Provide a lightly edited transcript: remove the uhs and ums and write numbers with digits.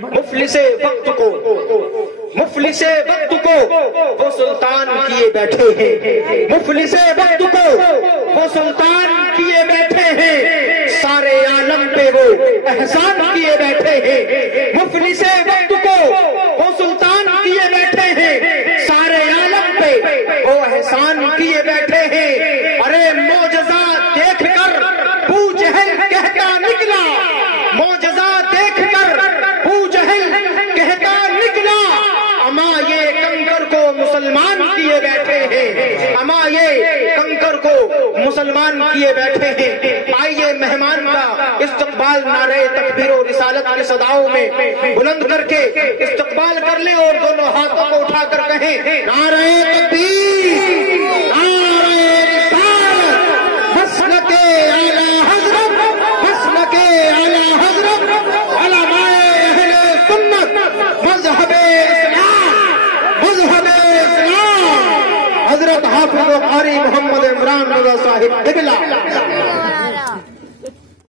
मुफलिसे वक्त को वो सुल्तान किए बैठे हैं, मुफलिसे वक्त को वो सुल्तान किए बैठे हैं, सारे आलम पे वो एहसान किए बैठे हैं, मुफलिसे वक्त को वो सुल्तान किए बैठे हैं, सारे आलम पे वो एहसान किए बैठे हैं। अरे मोजज़ा देख कर अबू जहल कहता निकला, मोजज़ा देख कर अबू जहल कहता निकला, अमा ये कंकर को मुसलमान किए बैठे हैं, अमा ये कंकर को मुसलमान किए बैठे हैं। आइए मेहमान का इस्तकबाल नारे तकबीर और रिसालत की सदाओं में बुलंद करके इस्तकबाल कर ले और दोनों हाथों को उठाकर कहें नारे तकबीर, नारे रिसालत, मसलके आला हज़रत, मसलके आला हज़रत, उलमाए अहले सुन्नत, मज़हबे इस्लाम, मज़हबे इस्लाम, हज़रत हाफ़िज़ व क़ारी मोहम्मद इमरान रज़ा साहिब क़िबला।